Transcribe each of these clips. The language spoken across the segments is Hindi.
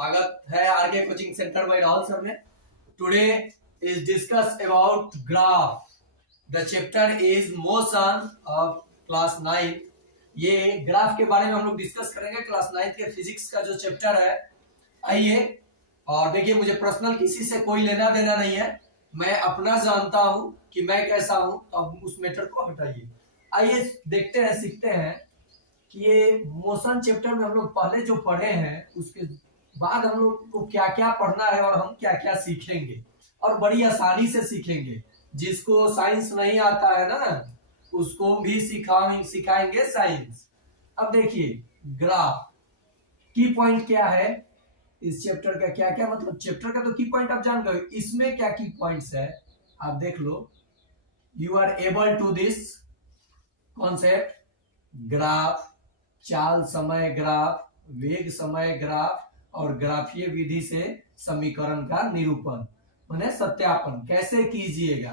स्वागत है RK coaching centre by Rahul sir में। Today is discuss about graph. The chapter is motion of class 9। ये ग्राफ के बारे में हम लोग डिस्कस करेंगे क्लास 9 के फिजिक्स का जो चैप्टर है। आइए और देखिए, मुझे पर्सनल किसी से कोई लेना देना नहीं है, मैं अपना जानता हूं कि मैं कैसा हूं। अब उस मैटर को हटाइए, आइए देखते हैं, सीखते हैं कि ये मोशन चैप्टर में हम लोग पहले जो पढ़े हैं उसके बाद हम लोग को क्या क्या पढ़ना है और हम क्या क्या सीखेंगे, और बड़ी आसानी से सीखेंगे। जिसको साइंस नहीं आता है ना, उसको भी सिखाएंगे साइंस। अब देखिए, ग्राफ की पॉइंट क्या है इस चैप्टर का, क्या क्या मतलब चैप्टर का तो की पॉइंट आप जान गए, इसमें क्या की पॉइंट्स है आप देख लो। You are able to this concept. Graph, चाल समय ग्राफ, वेग समय ग्राफ और ग्राफीय विधि से समीकरण का निरूपण माने सत्यापन कैसे कीजिएगा,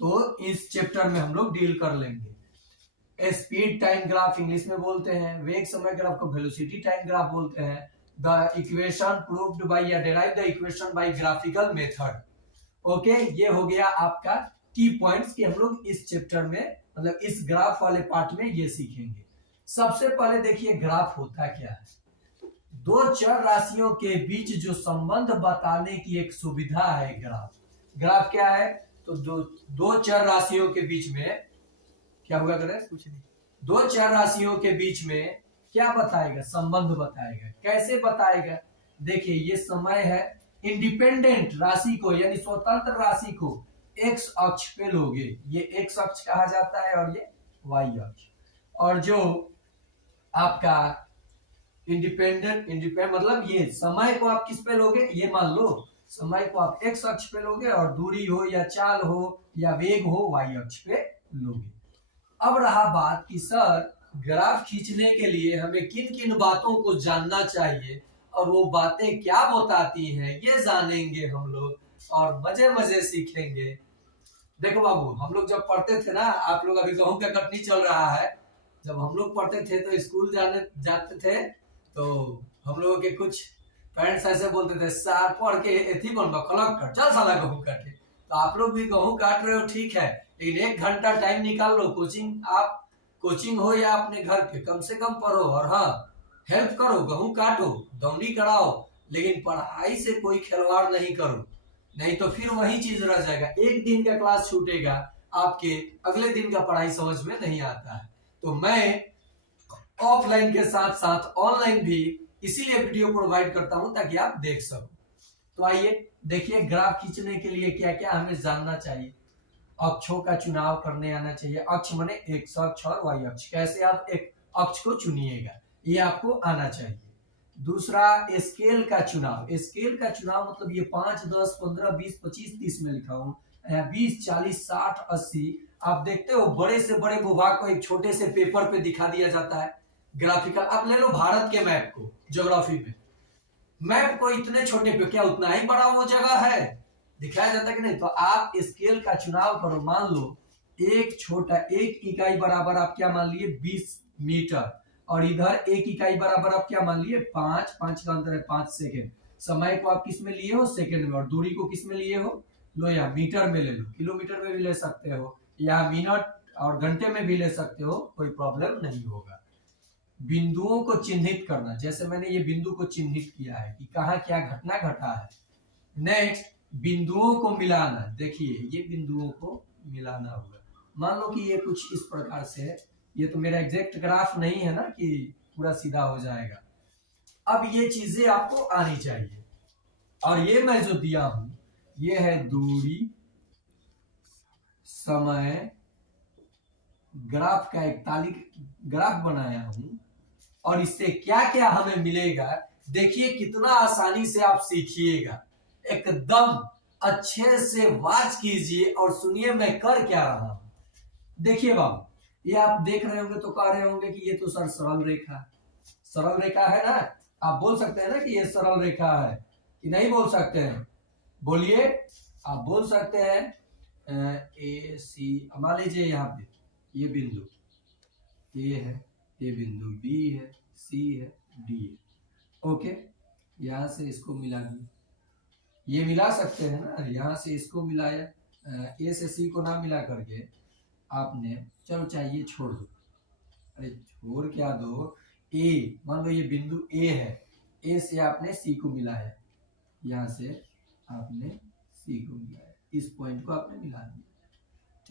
तो इस चैप्टर में हम लोग डील कर लेंगे। स्पीड टाइम ग्राफ इंग्लिश में बोलते हैं, वेग समय ग्राफ को वेलोसिटी टाइम ग्राफ बोलते हैं। द इक्वेशन प्रूव्ड बाय या derive the equation by graphical method. Okay, ये हो गया आपका की पॉइंट्स कि हम लोग इस चैप्टर में मतलब इस ग्राफ वाले पार्ट में ये सीखेंगे। सबसे पहले देखिए, ग्राफ होता क्या है। दो चर राशियों के बीच जो संबंध बताने की एक सुविधा है ग्राफ। ग्राफ क्या है, तो दो चर राशियों के बीच में क्या हुआ करे, कुछ नहीं, दो चर राशियों के बीच में क्या बताएगा, संबंध बताएगा। कैसे बताएगा, देखिए ये समय है, इंडिपेंडेंट राशि को यानी स्वतंत्र राशि को एक्स अक्ष पे लोगे, ये एक्स अक्ष कहा जाता है और ये वाई अक्ष। और जो आपका इंडिपेंडेंट मतलब ये समय को आप किस पे लोगे, ये मान लो समय को आप एक्स अक्ष पे लोगे और दूरी हो या चाल हो या वेग हो वाई अक्ष पे लोगे। अब रहा बात कि सर ग्राफ खींचने के लिए हमें किन किन बातों को जानना चाहिए और वो बातें क्या बताती हैं, ये जानेंगे हम लोग और मजे मजे सीखेंगे। देखो बाबू, हम लोग जब पढ़ते थे ना, आप लोग अभी गेहूं का कटनी चल रहा है, जब हम लोग पढ़ते थे तो स्कूल जाते थे तो हम लोगों के कुछ पेरेंट्स ऐसे बोलते थे, सर पढ़ के एथी बनबा कलेक्टर, चल साला गेहूं काटे। तो आप लोग भी गेहूं काट रहे हो, ठीक है, लेकिन 1 घंटा टाइम निकाल लो, कोचिंग हो या अपने घर पे, कम से कम पढ़ो और हाँ हेल्प करो, गेहूं काटो, दौनी कराओ, लेकिन पढ़ाई से कोई खिलवाड़ नहीं करो, नहीं तो फिर वही चीज रह जाएगा। एक दिन का क्लास छूटेगा, आपके अगले दिन का पढ़ाई समझ में नहीं आता है। तो मैं ऑफलाइन के साथ साथ ऑनलाइन भी इसीलिए वीडियो प्रोवाइड करता हूं ताकि आप देख सको। तो आइए देखिए, ग्राफ खींचने के लिए क्या क्या हमें जानना चाहिए। अक्षों का चुनाव करने आना चाहिए। अक्ष माने एक्स अक्ष और वाई अक्ष, कैसे आप एक अक्ष को चुनिएगा ये आपको आना चाहिए। दूसरा, स्केल का चुनाव। स्केल का चुनाव मतलब ये 5, 10, 15, 20, 25, 30 में लिखा हूं, 20, 40, 60, 80। आप देखते हो बड़े से बड़े भूभाग को एक छोटे से पेपर पे दिखा दिया जाता है ग्राफिकल। आप ले लो भारत के मैप को, ज्योग्राफी में मैप को इतने छोटे पे, क्या उतना ही बड़ा वो जगह है दिखाया जाता है कि नहीं। तो आप स्केल का चुनाव करो। मान लो एक छोटा, एक इकाई बराबर आप क्या मान लिए 20 मीटर, और इधर एक इकाई बराबर आप क्या मान लिए 5 का अंतर है 5 सेकेंड। समय को आप किस में लिए हो, सेकेंड में, और दूरी को किस में लिए हो, लो या मीटर में ले लो, किलोमीटर में भी ले सकते हो या मिनट और घंटे में भी ले सकते हो, कोई प्रॉब्लम नहीं होगा। बिंदुओं को चिन्हित करना, जैसे मैंने ये बिंदु को चिन्हित किया है कि कहाँ क्या घटना घटा है। नेक्स्ट, बिंदुओं को मिलाना। देखिए ये बिंदुओं को मिलाना होगा। मान लो कि ये कुछ इस प्रकार से है, ये तो मेरा एग्जैक्ट ग्राफ नहीं है ना कि पूरा सीधा हो जाएगा। अब ये चीजें आपको आनी चाहिए, और ये मैं जो दिया हूं ये है दूरी, समय, ग्राफ का एक ग्राफ बनाया हूं, और इससे क्या क्या हमें मिलेगा देखिए, कितना आसानी से आप सीखिएगा। एकदम अच्छे से वाच कीजिए और सुनिए मैं कर क्या रहा हूं। देखिए बाबू, ये आप देख रहे होंगे तो कह रहे होंगे कि ये तो सर सरल रेखा है ना। आप बोल सकते हैं ना कि ये सरल रेखा है, कि नहीं बोल सकते हैं, बोलिए। आप बोल सकते हैं ए सी, मान लीजिए यहाँ पे ये बिंदु ए है, ये बिंदु बी है, सी है, डी है, ओके। यहाँ से इसको मिला दिया, ये मिला सकते हैं ना, यहाँ से इसको मिलाया, ए से सी को ना मिला करके आपने, चलो चाहिए छोड़ दो, अरे छोड़ क्या दो, ए मान लो ये बिंदु ए है, ए से आपने सी को मिलाया, यहाँ से आपने सी को मिलाया, इस पॉइंट को आपने मिला दिया,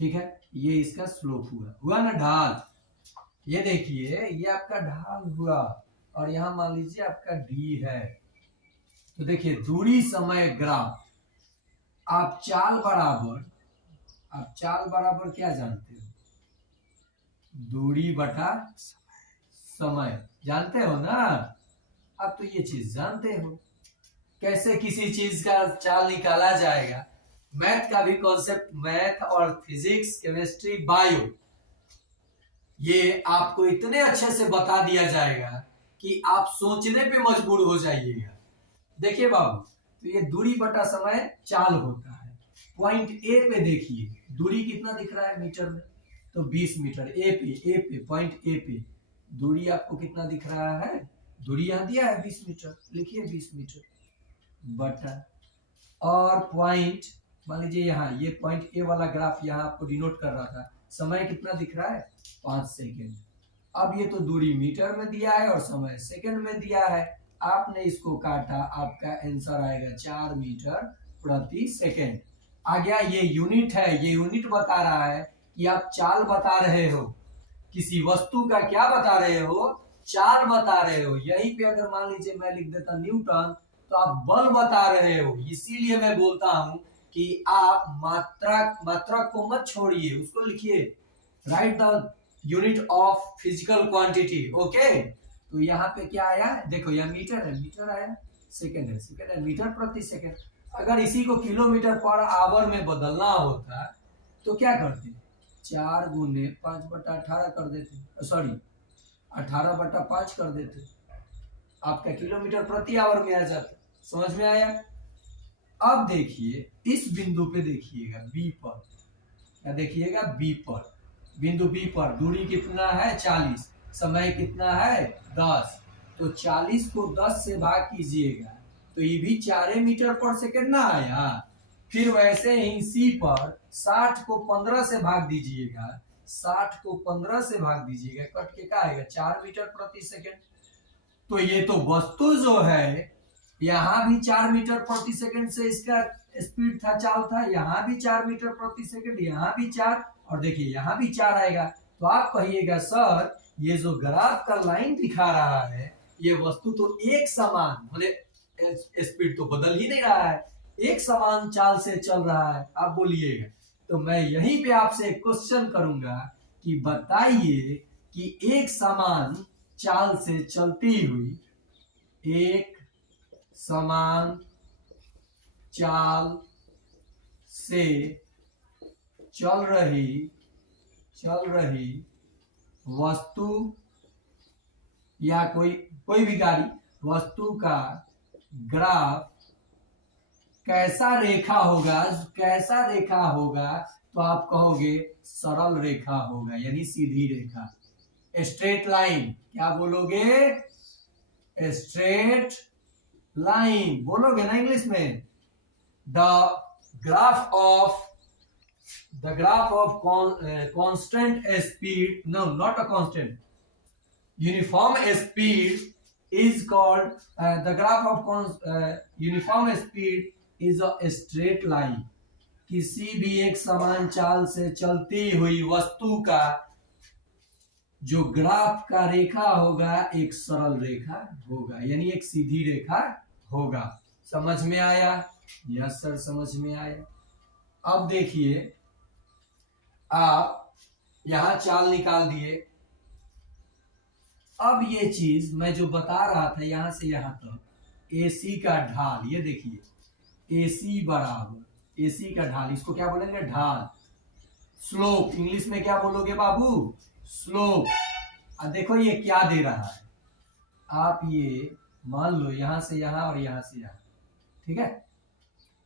ठीक है, ये इसका स्लोप हुआ ना ढाल। ये देखिए ये आपका ढाल हुआ, और यहाँ मान लीजिए आपका डी है। तो देखिए दूरी समय ग्राफ, आप चाल बराबर क्या जानते हो, दूरी बटा समय जानते हो ना, अब तो ये चीज जानते हो कैसे किसी चीज का चाल निकाला जाएगा। मैथ का भी कॉन्सेप्ट, मैथ और फिजिक्स, केमिस्ट्री, बायो, ये आपको इतने अच्छे से बता दिया जाएगा कि आप सोचने पे मजबूर हो जाइएगा। देखिए बाबू, तो ये दूरी बटा समय चाल होता है। पॉइंट ए पे देखिए दूरी कितना दिख रहा है मीटर में, तो 20 मीटर। ए पे पॉइंट ए पे दूरी आपको कितना दिख रहा है, दूरी यहाँ दिया है 20 मीटर, लिखिए 20 मीटर बटा, और पॉइंट मान लीजिए यहाँ, ये पॉइंट ए वाला ग्राफ यहाँ आपको डिनोट कर रहा था, समय कितना दिख रहा है 5 सेकेंड। अब ये तो दूरी मीटर में दिया है और समय सेकेंड में दिया है, आपने इसको काटा, आपका आंसर आएगा 4 मीटर प्रति सेकेंड। आ गया, ये यूनिट है, ये यूनिट बता रहा है कि आप चाल बता रहे हो, किसी वस्तु का क्या बता रहे हो, चाल बता रहे हो। यहीं पे अगर मान लीजिए मैं लिख देता न्यूटन, तो आप बल बता रहे हो। इसीलिए मैं बोलता हूं कि आप मात्रा को मत छोड़िए, उसको लिखिए, right the unit of physical quantity. Okay, तो यहाँ पे क्या आया, देखो यह मीटर है, मीटर आया, सेकेंड है, सेकेंड है, मीटर प्रति सेकेंड। अगर इसी को किलोमीटर पर आवर में बदलना होता तो क्या करते, 4 गुने 5/18 कर देते, सॉरी 18/5 कर देते, आपका किलोमीटर प्रति आवर में आ जाता। समझ में आया। अब देखिए इस बिंदु पे देखिएगा बी पर, क्या देखिएगा बी पर, बिंदु बी पर दूरी कितना है 40, समय कितना है 10, तो 40 को 10 से भाग कीजिएगा तो ये भी 4 मीटर पर सेकेंड ना आया। फिर वैसे ही सी पर 60 को 15 से भाग दीजिएगा, 60 को 15 से भाग दीजिएगा, कट के क्या आएगा 4 मीटर प्रति सेकेंड। तो ये तो वस्तु जो है यहाँ भी 4 मीटर प्रति सेकेंड से इसका स्पीड था, चाल था, यहाँ भी 4 मीटर प्रति सेकेंड, यहाँ भी 4, और देखिए यहाँ भी 4 आएगा। तो आप कहिएगा सर ये जो ग्राफ का लाइन दिखा रहा है ये वस्तु तो एक समान, बोले स्पीड तो बदल ही नहीं रहा है, एक समान चाल से चल रहा है। आप बोलिएगा, तो मैं यहीं पे आपसे क्वेश्चन करूंगा कि बताइए कि एक समान चाल से चलती हुई, एक समान चाल से चल रही वस्तु या कोई भी गाड़ी, वस्तु का ग्राफ कैसा रेखा होगा, कैसा रेखा होगा, तो आप कहोगे सरल रेखा होगा, यानी सीधी रेखा, स्ट्रेट लाइन। क्या बोलोगे, स्ट्रेट लाइन बोलोगे ना इंग्लिश में। The graph of constant speed, no, not a constant, uniform speed is called the graph of uniform speed is a straight line। किसी भी एक समान चाल से चलती हुई वस्तु का जो ग्राफ का रेखा होगा एक सरल रेखा होगा, यानी एक सीधी रेखा होगा। समझ में आया? यस सर, समझ में आया। अब देखिए आप यहां चाल निकाल दिए। अब ये चीज मैं जो बता रहा था यहां से यहां तक AC का ढाल, ये देखिए AC बराबर AC का ढाल, इसको क्या बोलेंगे ढाल, स्लोप, इंग्लिश में क्या बोलोगे बाबू, स्लोप। अब देखो ये क्या दे रहा है, आप ये मान लो यहां से यहां और यहां से यहां, ठीक है,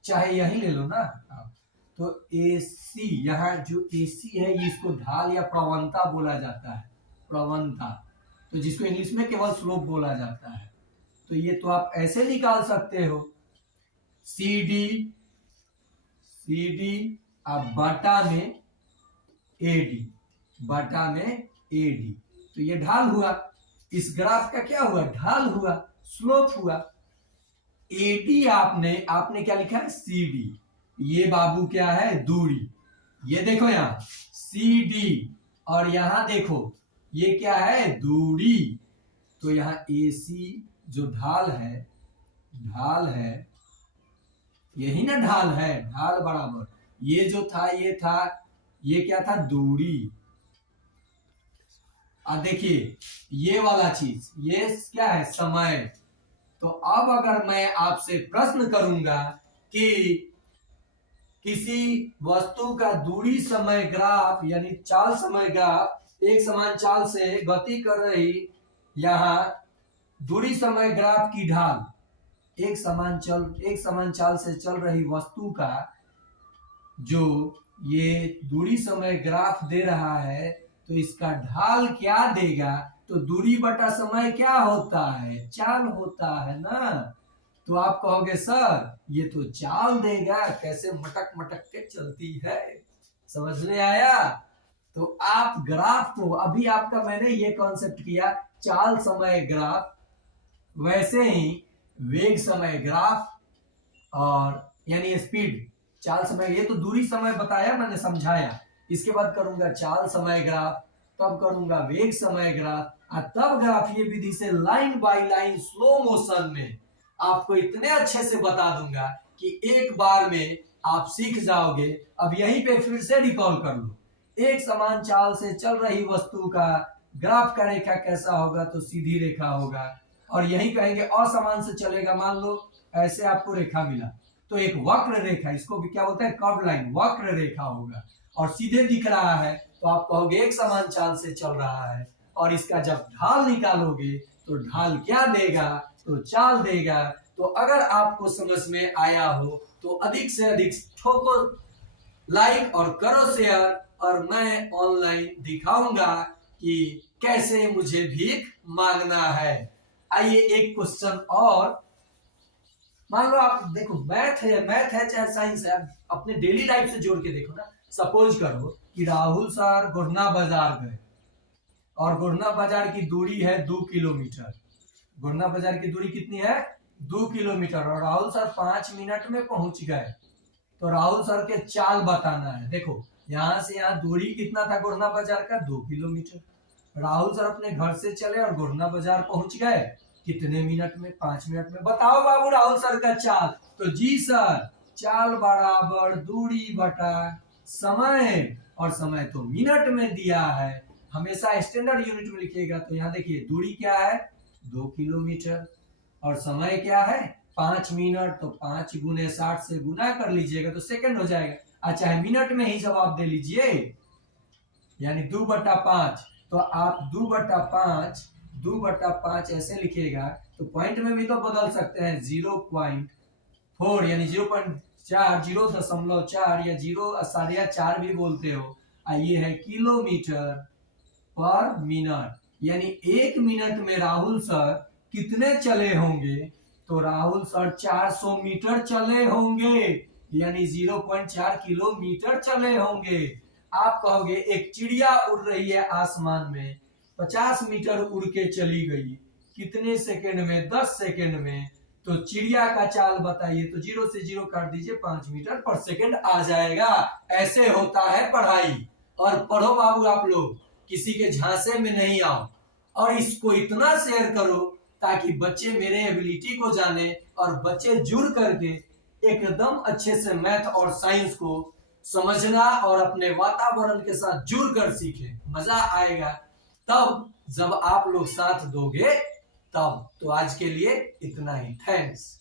चाहे यही ले लो ना आप। तो AC, यहाँ जो AC है इसको ढाल या प्रवणता बोला जाता है, प्रवणता, तो जिसको इंग्लिश में केवल स्लोप बोला जाता है। तो ये तो आप ऐसे निकाल सकते हो, सी डी अब बटा में AD, बटा में AD, तो ये ढाल हुआ, इस ग्राफ का क्या हुआ, ढाल हुआ, स्लोप हुआ। AD आपने क्या लिखा है, CD, ये बाबू क्या है, दूरी, ये देखो यहाँ CD, और यहाँ देखो ये क्या है, दूरी, तो यहाँ AC जो ढाल है यही ना ढाल है, ढाल बराबर ये जो था ये क्या था, दूरी। अब देखिए ये वाला चीज, ये क्या है, समय। तो अब अगर मैं आपसे प्रश्न करूंगा कि किसी वस्तु का दूरी समय ग्राफ यानी चाल समय ग्राफ एक समान चाल से गति कर रही, यहाँ दूरी समय ग्राफ की ढाल एक समान चाल से चल रही वस्तु का जो ये दूरी समय ग्राफ दे रहा है, तो इसका ढाल क्या देगा, तो दूरी बटा समय क्या होता है, चाल होता है ना। तो आप कहोगे सर ये तो चाल देगा, कैसे मटक मटक के चलती है, समझ में आया। तो आप ग्राफ को, अभी आपका मैंने ये कॉन्सेप्ट किया चाल समय ग्राफ, वैसे ही वेग समय ग्राफ और यानी स्पीड, चाल समय, ये तो दूरी समय बताया मैंने, समझाया। इसके बाद करूंगा चाल समय ग्राफ, तब करूंगा वेग समय ग्राफ, और तब ग्राफीय विधि से line by line slow motion में आपको इतने अच्छे से बता दूंगा कि एक बार में आप सीख जाओगे। अब यहीं पे फिर से रिकॉल कर लो, एक समान चाल से चल रही वस्तु का ग्राफ का रेखा कैसा होगा, तो सीधी रेखा होगा, और यही कहेंगे असमान से चलेगा, मान लो ऐसे आपको रेखा मिला, तो एक वक्र रेखा, इसको भी क्या बोलते हैं, कर्व लाइन, वक्र रेखा होगा, और सीधे दिख रहा है, तो आप कहोगे एक समान चाल से चल रहा है। और इसका जब ढाल निकालोगे तो ढाल क्या देगा, तो चाल देगा। तो अगर आपको समझ में आया हो तो अधिक से अधिक ठोको लाइक और करो शेयर, और मैं ऑनलाइन दिखाऊंगा कि कैसे मुझे भीख मांगना है। आइए एक क्वेश्चन और, मान लो आप देखो मैथ है चाहे साइंस है, अपने डेली लाइफ से जोड़ के देखो ना। सपोज करो कि राहुल सर गुरना बाजार गए, और गुरना बाजार की दूरी है 2 किलोमीटर, गुरना बाजार की दूरी कितनी है, 2 किलोमीटर, और राहुल सर 5 मिनट में पहुंच गए। तो राहुल सर के चाल बताना है। देखो यहाँ से यहाँ दूरी कितना था गुरना बाजार का, 2 किलोमीटर। राहुल सर अपने घर से चले और गुरना बाजार पहुंच गए कितने मिनट में, 5 मिनट में। बताओ बाबू राहुल सर का चाल, तो जी सर चाल बराबर दूरी बटा समय, और समय तो मिनट में दिया है, हमेशा स्टैंडर्ड यूनिट में लिखिएगा। तो यहाँ देखिए दूरी क्या है, 2 किलोमीटर, और समय क्या है 5 मिनट, तो 5 गुने 60 से गुना कर लीजिएगा तो सेकंड हो जाएगा। अच्छा है मिनट में ही जवाब दे लीजिए, यानी 2/5, तो आप 2/5 ऐसे लिखिएगा। तो पॉइंट में भी तो बदल सकते हैं, 0.4 यानी 0.4, 0.4 या 0.4 भी बोलते हो। ये है किलोमीटर पर मिनट, यानी 1 मिनट में राहुल सर कितने चले होंगे, तो राहुल सर 400 मीटर चले होंगे, यानी 0.4 किलोमीटर चले होंगे। आप कहोगे एक चिड़िया उड़ रही है आसमान में, 50 मीटर उड़ के चली गई, कितने सेकंड में, 10 सेकंड में। तो चिड़िया का चाल बताइए, तो 0 से 0 काट दीजिए, 5 मीटर पर सेकंड आ जाएगा। ऐसे होता है पढ़ाई। और पढ़ो बाबू आप लोग, किसी के झांसे में नहीं आओ, और इसको इतना शेयर करो ताकि बच्चे मेरे एबिलिटी को जाने, और बच्चे जुड़ करके एकदम अच्छे से मैथ और साइंस को समझना और अपने वातावरण के साथ जुड़ कर सीखे। मजा आएगा तब जब आप लोग साथ दोगे तब। तो आज के लिए इतना ही, थैंक्स।